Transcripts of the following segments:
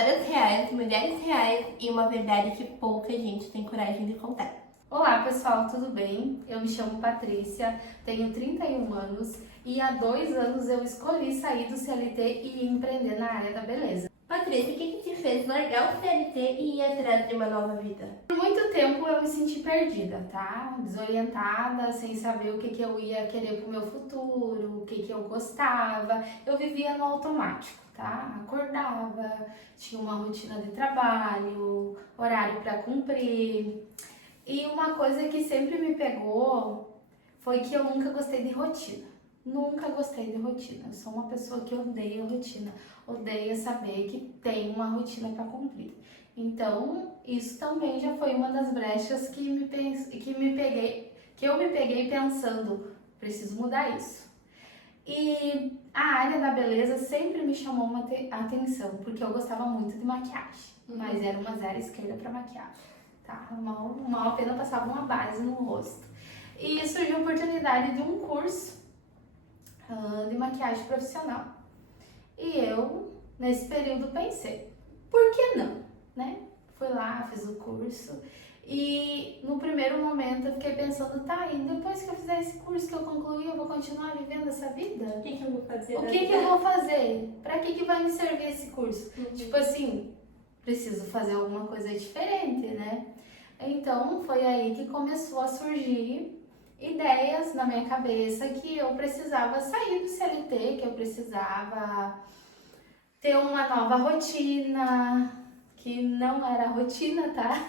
Histórias reais, mulheres reais e uma verdade que pouca gente tem coragem de contar. Olá pessoal, tudo bem? Eu me chamo Patrícia, tenho 31 anos e há 2 anos eu escolhi sair do CLT e empreender na área da beleza. Patrícia, o que te fez largar o CLT e ir atrás de uma nova vida? Por muito tempo eu me senti perdida, tá? Desorientada, sem saber o que eu ia querer pro meu futuro, o que eu gostava. Eu vivia no automático, tá? Acordava, tinha uma rotina de trabalho, horário para cumprir. E uma coisa que sempre me pegou foi que eu nunca gostei de rotina. Nunca gostei de rotina. Eu sou uma pessoa que odeia rotina, odeia saber que tem uma rotina para cumprir. Então, isso também já foi uma das brechas que eu me peguei pensando, preciso mudar isso. E a área da beleza sempre me chamou uma atenção, porque eu gostava muito de maquiagem, mas era uma zero esquerda para maquiagem. Tá, mal apenas passava uma base no rosto. E surgiu a oportunidade de um curso de maquiagem profissional. E eu, nesse período, pensei, por que não, né? Fui lá, fiz o curso e no primeiro momento eu fiquei pensando, tá, e depois que eu fizer esse curso que eu concluir, eu vou continuar vivendo essa vida? O que eu vou fazer? O que eu vou fazer? Pra que vai me servir esse curso? Tipo assim, preciso fazer alguma coisa diferente, né? Então foi aí que começou a surgir ideias na minha cabeça que eu precisava sair do CLT, que eu precisava ter uma nova rotina, que não era rotina, tá?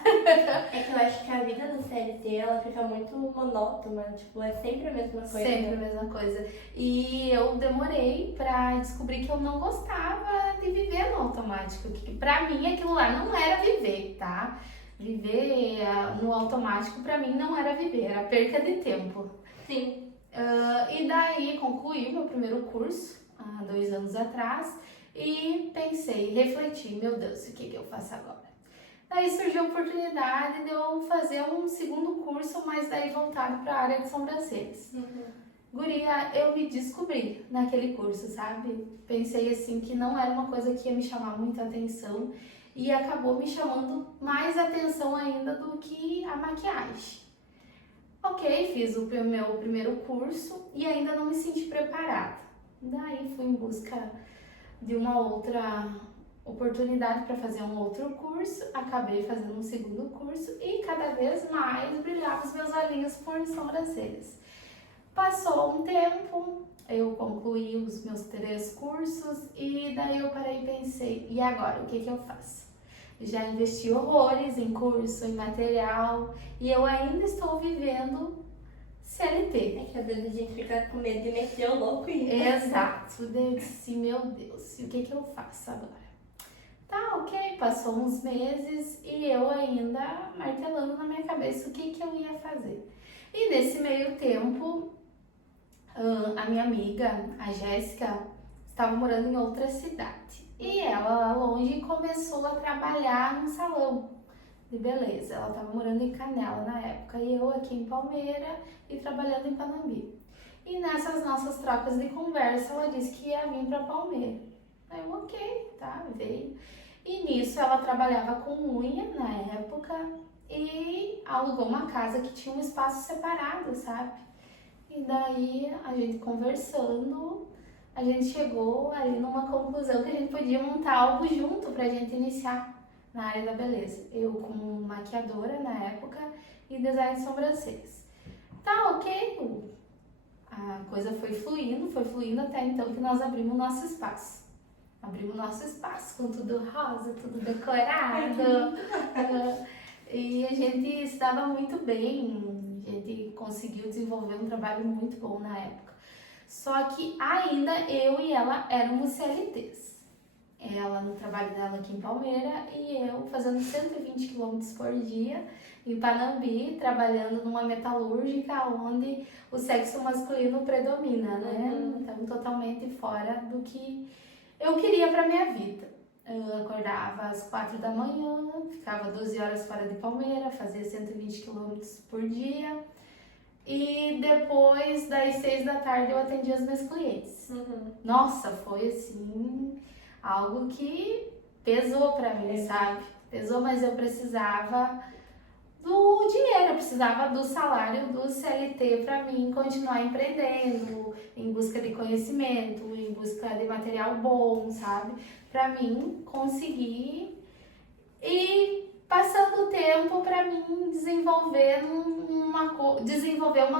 É que eu acho que a vida do CLT, ela fica muito monótona, tipo, é sempre a mesma coisa. Sempre a mesma coisa. E eu demorei pra descobrir que eu não gostava de viver no automático, que pra mim aquilo lá não era viver, tá? Viver no automático pra mim não era viver, era perca de tempo. Sim. E daí concluí o meu primeiro curso, há 2 anos atrás, e pensei, refleti, meu Deus, o que eu faço agora? Daí surgiu a oportunidade de eu fazer um segundo curso, mas daí voltado para a área de sobrancelhas. Guria, eu me descobri naquele curso, sabe? Pensei assim que não era uma coisa que ia me chamar muita atenção e acabou me chamando mais atenção ainda do que a maquiagem. Ok, fiz o meu primeiro curso e ainda não me senti preparada. Daí fui em busca de uma outra oportunidade para fazer um outro curso, acabei fazendo um segundo curso e cada vez mais brilhavam os meus olhinhos por sobrancelhas. Passou um tempo, eu concluí os meus 3 cursos e daí eu parei e pensei, e agora, o que eu faço? Já investi horrores em curso, em material e eu ainda estou vivendo CLT. É que às vezes a gente fica com medo de meter o louco e... Exato, eu disse, meu Deus, e o que eu faço agora? Tá, ok, passou uns meses e eu ainda martelando na minha cabeça o que eu ia fazer. E nesse meio tempo, a minha amiga, a Jéssica, estava morando em outra cidade. E ela lá longe começou a trabalhar num salão de beleza. Ela estava morando em Canela na época e eu aqui em Palmeira e trabalhando em Panambi. E nessas nossas trocas de conversa, ela disse que ia vir para Palmeira. Aí eu, ok, tá, veio. E nisso ela trabalhava com unha na época e alugou uma casa que tinha um espaço separado, sabe? E daí a gente conversando, a gente chegou ali numa conclusão que a gente podia montar algo junto pra gente iniciar na área da beleza. Eu como maquiadora na época e design de sobrancelhas. Tá, ok, a coisa foi fluindo até então que nós abrimos o nosso espaço. Abrimos nosso espaço com tudo rosa, tudo decorado. E a gente estava muito bem, a gente conseguiu desenvolver um trabalho muito bom na época. Só que ainda eu e ela éramos CLTs. Ela no trabalho dela aqui em Palmeira e eu fazendo 120 km por dia em Panambi, trabalhando numa metalúrgica onde o sexo masculino predomina, né? Então totalmente fora do que eu queria para minha vida. Eu acordava às 4 da manhã, ficava 12 horas fora de Palmeira, fazia 120 km por dia. E depois das 6 da tarde eu atendia os meus clientes. Nossa, foi assim, algo que pesou pra mim, sabe? Pesou, mas eu precisava do dinheiro, eu precisava do salário do CLT para mim continuar empreendendo, em busca de conhecimento, em busca de material bom, sabe? Para mim conseguir e passando o tempo para mim desenvolver uma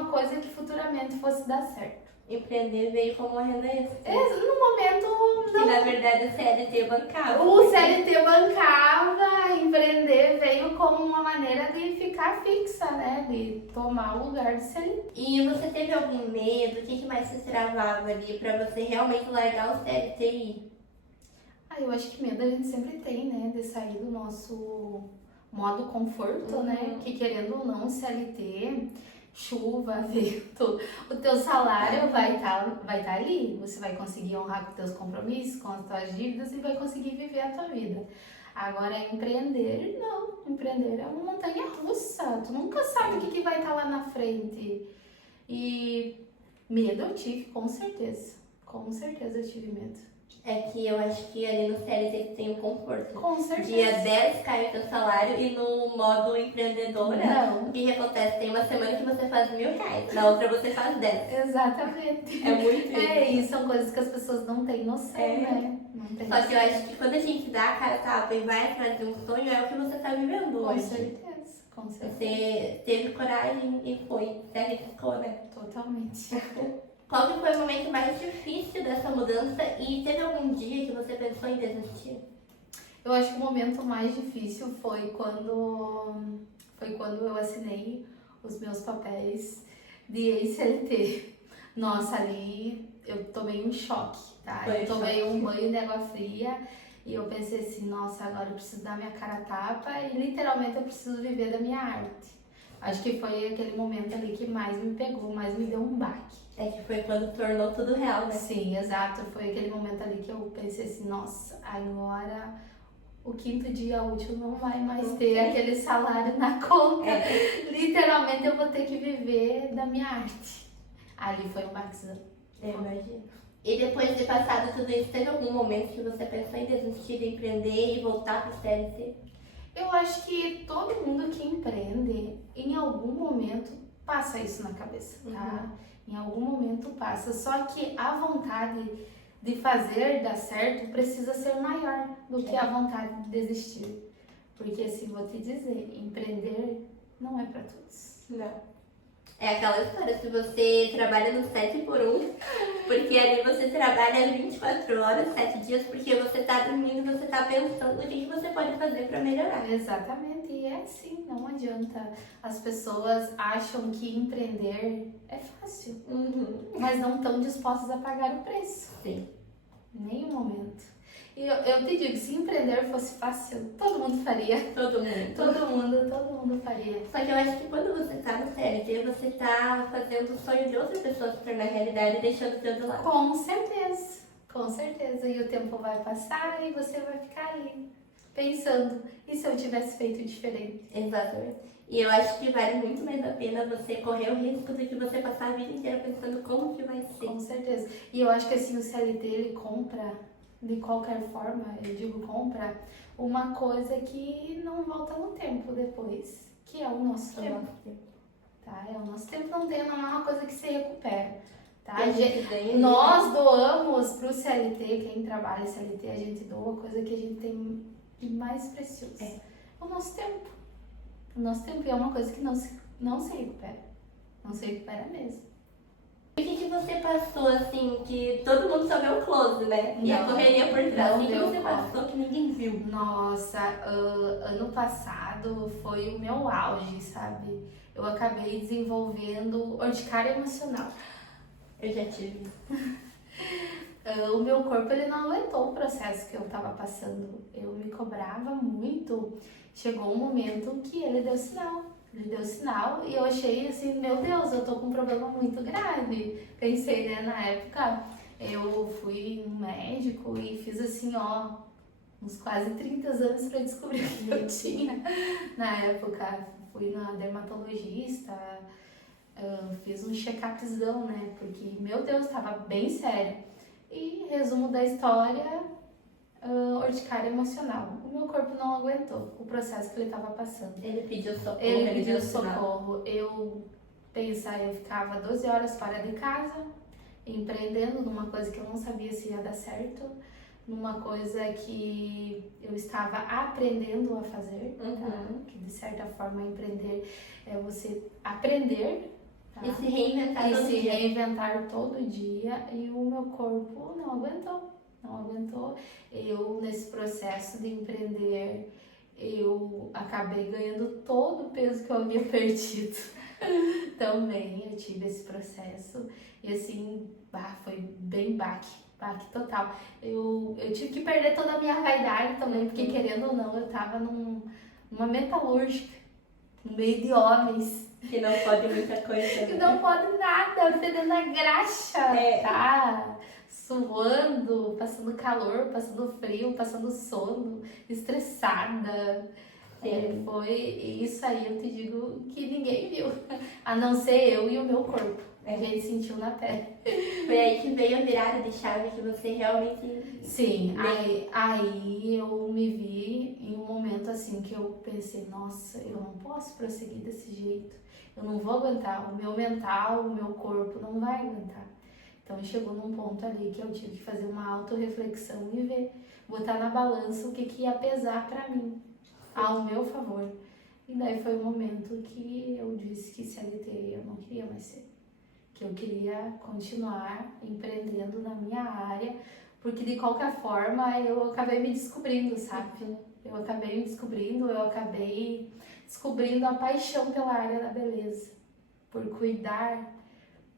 coisa que futuramente fosse dar certo. Empreender veio como uma renda extra. No momento Que na verdade o CLT bancava. o CLT bancava, empreender veio como uma maneira de ficar fixa, né? De tomar o lugar do CLT. E você teve algum medo? O que mais se travava ali pra você realmente largar o CLT e ir? Eu acho que medo a gente sempre tem, né? De sair do nosso modo conforto, né? Que querendo ou não, o CLT, chuva, vento, o teu salário vai tá ali. Você vai conseguir honrar com os teus compromissos, com as tuas dívidas e vai conseguir viver a tua vida. Agora, empreender, não. Empreender é uma montanha russa. Tu nunca sabe o que vai estar lá na frente. E medo eu tive, com certeza. Com certeza eu tive medo. É que eu acho que ali no CLT tem o conforto. Com certeza. Dia 10 cai o teu salário e no modo empreendedora, Não. o que acontece? Tem uma semana que você faz R$1.000, na outra você faz 10. Exatamente. É muito isso. E são coisas que as pessoas não têm noção, né? Não tem Só que eu acho que quando a gente dá a cara a tapa e vai atrás de um sonho, é o que você tá vivendo Com hoje. certeza, com certeza. Você teve coragem e foi, se arriscou, né? Totalmente. Qual que foi o momento mais difícil dessa mudança e teve algum dia que você pensou em desistir? Eu acho que o momento mais difícil foi quando eu assinei os meus papéis de ex-CLT. Nossa, ali eu tomei um choque, tá? Eu tomei um banho de água fria e eu pensei assim, nossa, agora eu preciso dar minha cara a tapa e literalmente eu preciso viver da minha arte. Acho que foi aquele momento ali que mais me pegou, mais me deu um baque. É que foi quando tornou tudo real, né? Sim, exato. Foi aquele momento ali que eu pensei assim, nossa, agora o 5º dia útil não vai mais ter aquele salário na conta. Literalmente eu vou ter que viver da minha arte. Ali foi um baquezão. Eu imagino. E depois de passado tudo isso, teve algum momento que você pensou em desistir de empreender e voltar para o CLT? Eu acho que todo mundo que empreende, em algum momento, passa isso na cabeça, tá? Em algum momento passa. Só que a vontade de fazer dar certo precisa ser maior do que a vontade de desistir. Porque assim, vou te dizer, empreender não é para todos. Não. É aquela história, se você trabalha no 7x1, porque ali você trabalha 24 horas, 7 dias, porque você tá dormindo, você tá pensando o que você pode fazer para melhorar. Exatamente, e é assim, não adianta. As pessoas acham que empreender é fácil, mas não estão dispostas a pagar o preço. Sim. Em nenhum momento. E eu te digo, se empreender fosse fácil, todo mundo faria. Todo mundo. Todo mundo faria. Só que eu acho que quando você tá no CLT, você tá fazendo o sonho de outra pessoa se tornar realidade e deixando o teu de lado. Com certeza, com certeza. E o tempo vai passar e você vai ficar ali, pensando, e se eu tivesse feito diferente? Exatamente. E eu acho que vale muito mais a pena você correr o risco do que você passar a vida inteira pensando como que vai ser. Com certeza. E eu acho que assim, o CLT, ele compra, de qualquer forma, eu digo compra, uma coisa que não volta no tempo depois, que é o nosso tempo. Tá? É o nosso tempo, não é uma coisa que se recupera. Tá? Nós doamos pro CLT, quem trabalha CLT, a gente doa a coisa que a gente tem de mais precioso. O nosso tempo. O nosso tempo é uma coisa que não se recupera. Não se recupera mesmo. O que você passou, assim, que todo mundo só vê o close, né? E a correria por trás. O que você passou que ninguém viu? Nossa, ano passado foi o meu auge, sabe? Eu acabei desenvolvendo urticária emocional. Eu já tive. O meu corpo, ele não aguentou o processo que eu tava passando. Eu me cobrava muito. Chegou um momento que ele deu sinal. Ele deu sinal e eu achei assim, meu Deus, eu tô com um problema muito grave. Pensei, né, na época, eu fui no médico e fiz assim, ó, uns quase 30 anos pra descobrir o que eu tinha. Na época, fui na dermatologista, fiz um check-upzão, né, porque, meu Deus, tava bem sério. E resumo da história, urticária emocional. O meu corpo não aguentou o processo que ele estava passando. Ele pediu socorro. Ele pediu deu sinal. socorro. Eu ficava 12 horas fora de casa, empreendendo numa coisa que eu não sabia se ia dar certo, numa coisa que eu estava aprendendo a fazer, tá? Que de certa forma empreender é você aprender, tá? E se reinventar todo dia. Reinventar todo dia, e o meu corpo não aguentou. Eu, nesse processo de empreender, eu acabei ganhando todo o peso que eu havia perdido. Também eu tive esse processo e assim, foi bem baque total. Eu tive que perder toda a minha vaidade também, porque querendo ou não, eu tava numa metalúrgica, no meio de homens. Que não pode muita coisa. Que não pode nada, fedendo a graxa, tá? Suando, passando calor, passando frio, passando sono, estressada. Foi isso aí, eu te digo que ninguém viu, a não ser eu e o meu corpo. A gente sentiu na pele. Foi aí que veio a virada de chave que você realmente... Sim, aí eu me vi em um momento assim que eu pensei, nossa, eu não posso prosseguir desse jeito. Eu não vou aguentar, o meu mental, o meu corpo não vai aguentar. Então chegou num ponto ali que eu tive que fazer uma autorreflexão e ver, botar na balança o que ia pesar pra mim, ao meu favor. E daí foi o momento que eu disse que CLT eu não queria mais ser. Que eu queria continuar empreendendo na minha área, porque de qualquer forma eu acabei me descobrindo, sabe? Eu acabei descobrindo a paixão pela área da beleza, por cuidar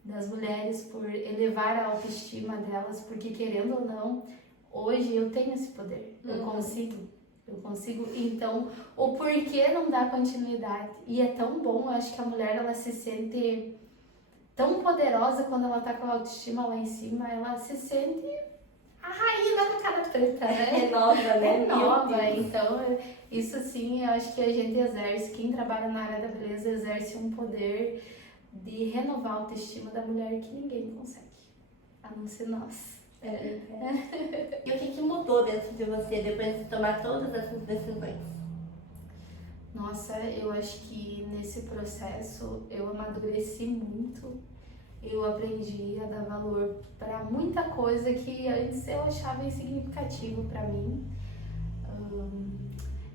das mulheres, por elevar a autoestima delas, porque querendo ou não, hoje eu tenho esse poder, eu consigo, então o porquê não dar continuidade? E é tão bom, eu acho que a mulher ela se sente tão poderosa quando ela tá com a autoestima lá em cima, ela se sente a rainha da cara preta, né? Renova, né? Renova, então isso sim, eu acho que a gente exerce, quem trabalha na área da beleza exerce um poder de renovar a autoestima da mulher que ninguém consegue, a não ser nós. E o que mudou dentro de você depois de tomar todas essas decisões? Nossa, eu acho que nesse processo eu amadureci muito, eu aprendi a dar valor para muita coisa que antes eu achava insignificativo para mim.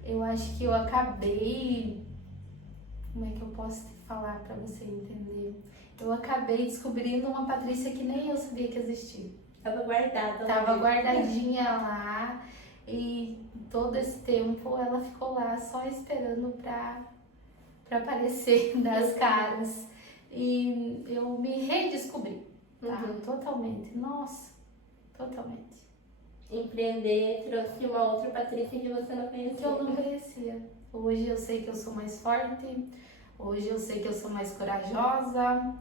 Eu acho que eu acabei, como é que eu posso te falar para você entender? Eu acabei descobrindo uma Patrícia que nem eu sabia que existia. Tava guardada. Tava guardadinha lá. E todo esse tempo ela ficou lá só esperando pra aparecer das caras. E eu me redescobri, tá? Totalmente. Nossa, totalmente. Empreender trouxe uma outra Patrícia que você não conhecia. Que eu não conhecia. Hoje eu sei que eu sou mais forte. Hoje eu sei que eu sou mais corajosa.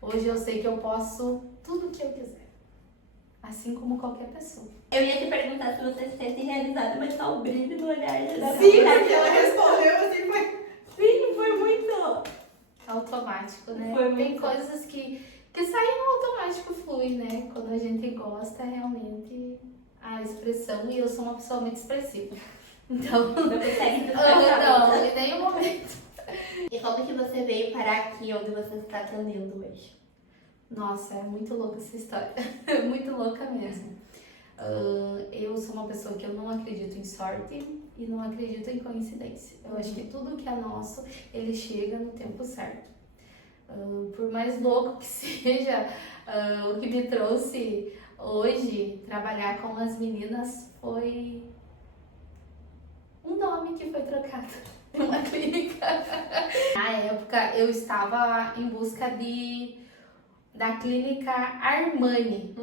Hoje eu sei que eu posso tudo o que eu quiser. Assim como qualquer pessoa. Eu ia te perguntar se você se sente realizada, mas só o brilho no olhar da Sim, porque ela respondeu assim, foi... Sim, foi muito automático, né? Foi Tem muito. coisas que saem no automático, flui, né? Quando a gente gosta, realmente a expressão, e eu sou uma pessoa muito expressiva. Então, não consegue não, em nenhum momento. E como que você veio parar aqui onde você está atendendo hoje? Nossa, é muito louca essa história. Muito louca mesmo. Eu sou uma pessoa que eu não acredito em sorte e não acredito em coincidência. Eu acho que tudo que é nosso, ele chega no tempo certo. Por mais louco que seja, o que me trouxe hoje trabalhar com as meninas foi um nome que foi trocado em uma clínica. Na época eu estava em busca da clínica Armani.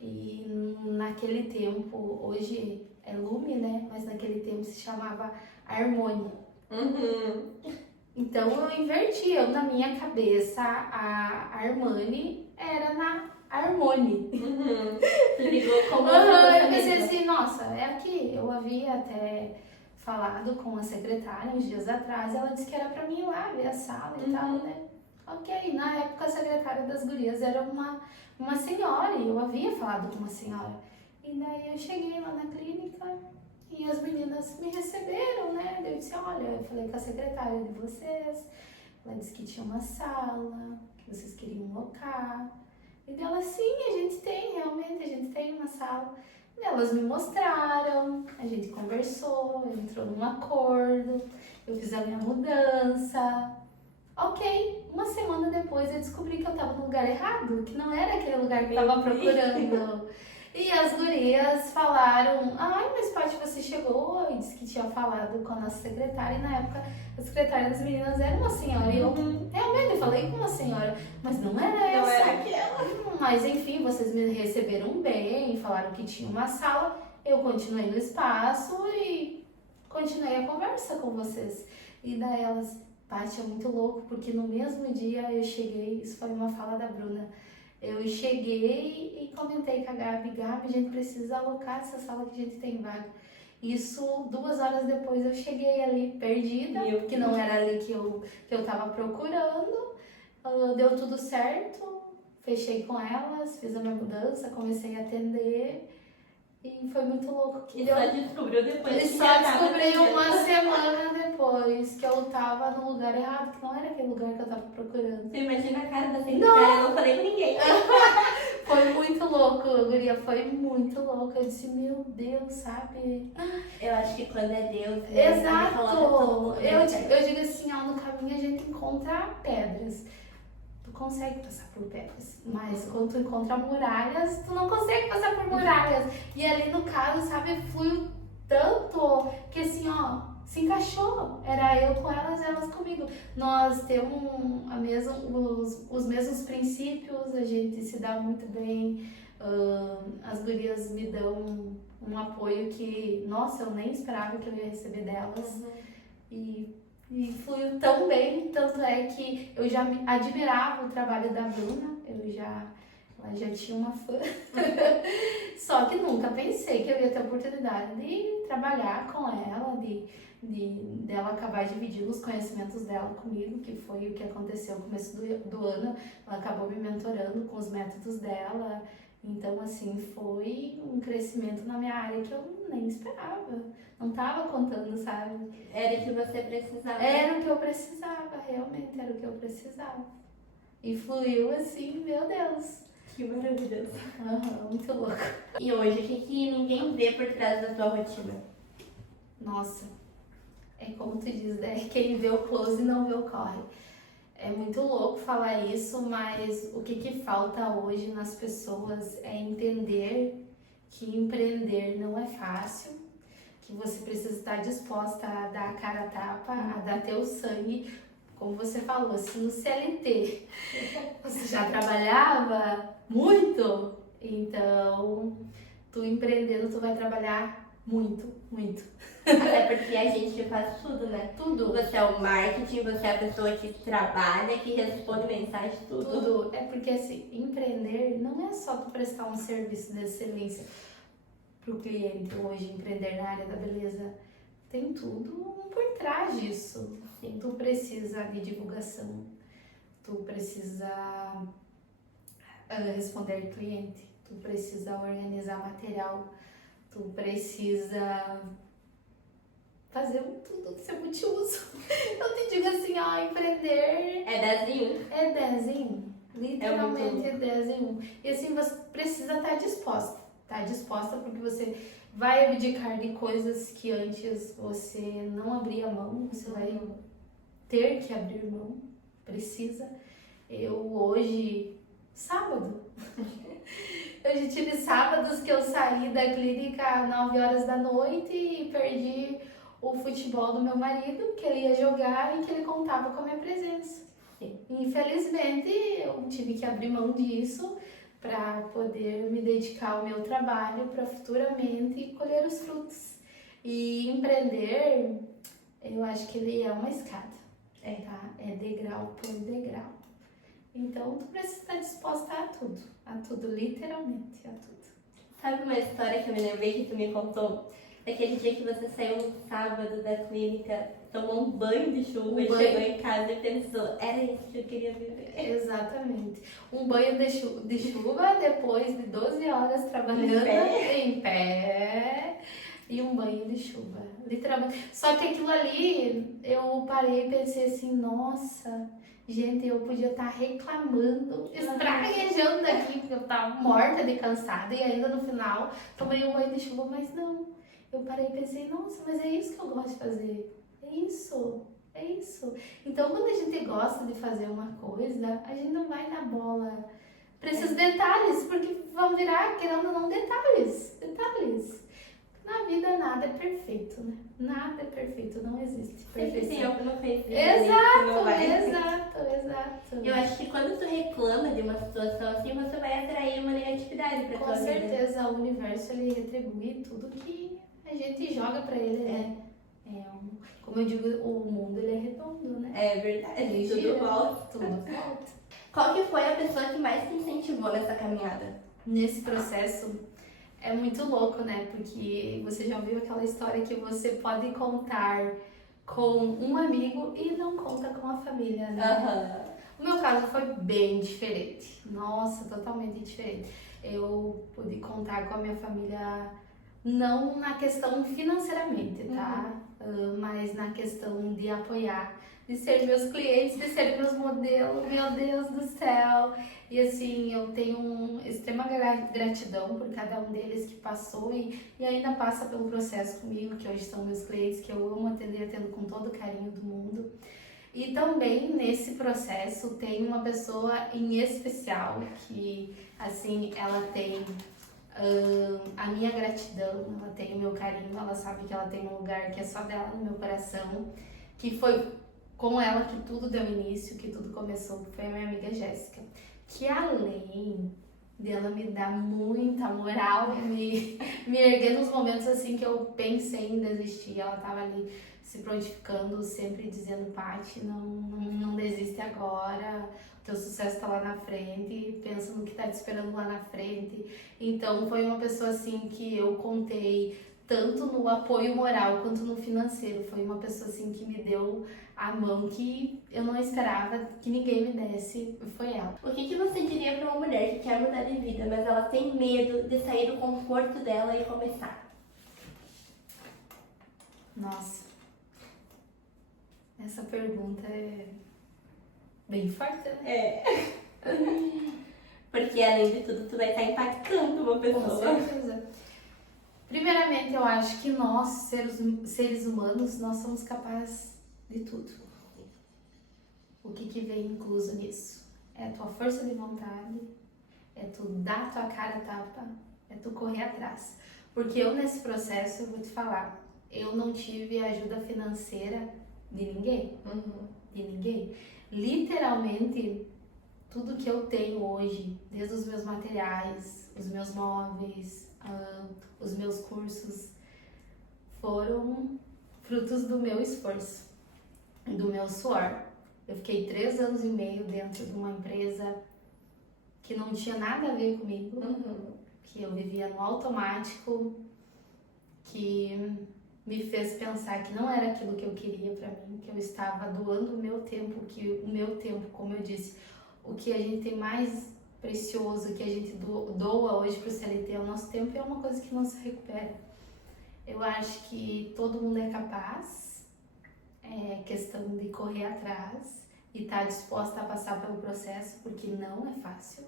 E naquele tempo, hoje é Lume, né? Mas naquele tempo se chamava Harmony. Então eu inverti, na minha cabeça a Armani era na Harmony. Ligou como eu pensei assim, nossa, é aqui. Eu havia até falado com a secretária uns dias atrás, ela disse que era pra mim ir lá ver a sala e tal, né? Ok, na época a secretária das gurias era uma senhora, e eu havia falado com uma senhora. E daí eu cheguei lá na clínica e as meninas me receberam, né? Eu disse, olha, eu falei com a secretária de vocês, ela disse que tinha uma sala, que vocês queriam locar. E dela, sim, a gente tem, realmente, a gente tem uma sala. E elas me mostraram, a gente conversou, entrou num acordo, eu fiz a minha mudança. Ok, uma semana depois eu descobri que eu tava no lugar errado, que não era aquele lugar que eu tava procurando. E as gurias falaram, ai, mas Paty, você chegou e disse que tinha falado com a nossa secretária, e na época a secretária das meninas era uma senhora, e eu realmente falei com uma senhora, mas não era essa. Não era aquela. Mas enfim, vocês me receberam bem, falaram que tinha uma sala, eu continuei no espaço e continuei a conversa com vocês. E daí elas, Paty, é muito louco, porque no mesmo dia eu cheguei, isso foi uma fala da Bruna, eu cheguei e comentei com a Gabi, a gente precisa alocar essa sala que a gente tem vaga. Isso 2 horas depois eu cheguei ali perdida, porque não era ali que eu tava procurando. Deu tudo certo, fechei com elas, fiz a minha mudança, comecei a atender. E foi muito louco. E só descobriu depois Ele que só já tava descobriu atendendo. uma semana depois que eu tava no lugar errado, que não era aquele lugar que eu tava procurando. Você imagina a cara da secretária, eu não falei com ninguém. Foi muito louco, guria, foi muito louco. Eu disse, meu Deus, sabe? Eu acho que quando é Deus, né, ele coloca todo Exato! mundo Eu certo. digo assim, ó, no caminho a gente encontra pedras. Tu consegue passar por pedras, mas quando tu encontra muralhas, tu não consegue passar por muralhas. E ali no caso, sabe, fluiu tanto que assim, ó, se encaixou. Era eu com elas, elas comigo. Nós temos os mesmos princípios, a gente se dá muito bem. As gurias me dão um apoio que, nossa, eu nem esperava que eu ia receber delas. E fluiu tão bem, tanto é que eu já admirava o trabalho da Bruna, ela já tinha uma fã. Só que nunca pensei que eu ia ter a oportunidade de trabalhar com ela, dela acabar dividindo os conhecimentos dela comigo, que foi o que aconteceu no começo do ano. Ela acabou me mentorando com os métodos dela. Então, assim, foi um crescimento na minha área que eu nem esperava. Não tava contando, sabe? Era o que você precisava. Era o que eu precisava, realmente era o que eu precisava. E fluiu assim, meu Deus. Que maravilhoso. Muito louco. E hoje, o que ninguém vê por trás da tua rotina? Nossa, é como tu diz, né? Quem vê o close não vê o corre. É muito louco falar isso, mas o que falta hoje nas pessoas é entender que empreender não é fácil, que você precisa estar disposta a dar a cara a tapa, a dar teu sangue. Como você falou, se no CLT você já trabalhava muito, então tu empreendendo tu vai trabalhar muito, muito. Até porque a gente faz tudo, né? Tudo. Você é o marketing, você é a pessoa que trabalha, que responde mensagem, tudo. Tudo. É porque assim, empreender não é só tu prestar um serviço de excelência pro cliente hoje, empreender na área da beleza. Tem tudo por trás disso. Sim. Tu precisa de divulgação, tu precisa responder cliente, tu precisa organizar material, tu precisa fazer tudo que você multiuso. Eu te digo assim, ó, empreender É 10 em 1. é 10 em 1. Literalmente muito 10 em 1. E assim, você precisa estar disposta. Tá disposta porque você vai abdicar de coisas que antes você não abria mão, você vai ter que abrir mão. Precisa. Eu hoje, sábado, eu já tive sábados que eu saí da clínica às 9 horas da noite e perdi o futebol do meu marido, que ele ia jogar e que ele contava com a minha presença. Sim. Infelizmente, eu tive que abrir mão disso para poder me dedicar ao meu trabalho, para futuramente colher os frutos. E empreender, eu acho que ele é uma escada, tá? É degrau por degrau. Então, tu precisa estar disposta a tudo, literalmente, a tudo. Sabe uma história que eu me lembrei que tu me contou? Daquele dia que você saiu no sábado da clínica, tomou um banho de chuva Um e banho. chegou em casa e pensou, era isso que eu queria viver. Exatamente. Um banho de chuva depois de 12 horas trabalhando em pé e um banho de chuva, literalmente. Só que aquilo ali, eu parei e pensei assim, nossa, gente, eu podia estar reclamando, espraguejando aqui, porque eu tava morta de cansada e ainda no final tomei um banho de chuva, mas não. Eu parei e pensei, nossa, mas é isso que eu gosto de fazer. É isso. É isso. Então, quando a gente gosta de fazer uma coisa, a gente não vai dar bola para esses detalhes, porque vão virar, querendo ou não, detalhes. Detalhes. Na vida nada é perfeito, né? Nada é perfeito, não existe Sempre tem perfeição. alguma coisa. Exato. Eu acho que quando tu reclama de uma situação assim, você vai atrair uma negatividade pra Com tua vida. certeza, o universo ele retribui tudo que a gente joga pra ele, né? Como eu digo, o mundo ele é redondo, né? É verdade, Ele tudo gira, volta. tudo volta. Qual que foi a pessoa que mais te incentivou nessa caminhada? Nesse processo é muito louco, né? Porque você já ouviu aquela história que você pode contar com um amigo e não conta com a família, né? Aham. O meu caso foi bem diferente. Nossa, totalmente diferente. Eu pude contar com a minha família não na questão financeiramente, tá? Mas na questão de apoiar, de ser meus clientes, de ser meus modelos, meu Deus do céu. E assim, eu tenho extrema gratidão por cada um deles que passou e ainda passa pelo processo comigo, que hoje são meus clientes, que eu amo atender, atendo com todo o carinho do mundo. E também nesse processo tem uma pessoa em especial que, assim, ela tem a minha gratidão, ela tem o meu carinho, ela sabe que ela tem um lugar que é só dela no meu coração, que foi com ela que tudo deu início, que tudo começou, que foi a minha amiga Jéssica, que além dela me dar muita moral, me erguer nos momentos assim que eu pensei em desistir, ela tava ali se prontificando, sempre dizendo, Paty, não desiste agora, o teu sucesso tá lá na frente, pensa no que tá te esperando lá na frente. Então foi uma pessoa assim que eu contei tanto no apoio moral quanto no financeiro, foi uma pessoa assim que me deu a mão que eu não esperava que ninguém me desse, foi ela. O que você diria pra uma mulher que quer mudar de vida, mas ela tem medo de sair do conforto dela e começar? Nossa, essa pergunta é bem forte, né? É. Porque além de tudo, tu vai estar impactando uma Com pessoa. certeza. Primeiramente, eu acho que nós, seres humanos, nós somos capazes de tudo. O que vem incluso nisso? É a tua força de vontade, é tu dar a tua cara a tapa, é tu correr atrás. Porque eu, nesse processo, eu vou te falar, eu não tive ajuda financeira de ninguém. De ninguém. Literalmente, tudo que eu tenho hoje, desde os meus materiais, os meus móveis, os meus cursos, foram frutos do meu esforço, do meu suor. Eu fiquei 3 anos e meio dentro de uma empresa que não tinha nada a ver comigo, que eu vivia no automático, que me fez pensar que não era aquilo que eu queria pra mim, que eu estava doando o meu tempo, que o meu tempo, como eu disse, o que a gente tem mais precioso, que a gente doa hoje pro CLT é o nosso tempo, e é uma coisa que não se recupera. Eu acho que todo mundo é capaz, é questão de correr atrás e estar disposta a passar pelo processo, porque não é fácil.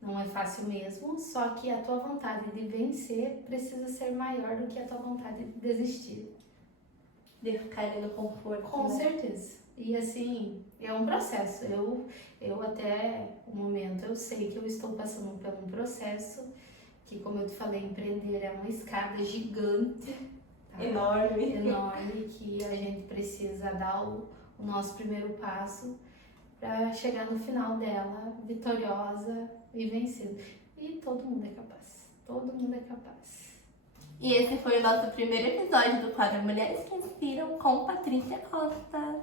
Não é fácil mesmo, só que a tua vontade de vencer precisa ser maior do que a tua vontade de desistir. De ficar ali no conforto. Com né? certeza. E assim, é um processo. Eu até o momento, eu sei que eu estou passando por um processo que, como eu te falei, empreender é uma escada gigante. Tá? Enorme. Enorme, que a gente precisa dar o nosso primeiro passo para chegar no final dela vitoriosa e vencendo. E todo mundo é capaz. Todo mundo é capaz. E esse foi o nosso primeiro episódio do quadro Mulheres que Inspiram com Patrícia Costa.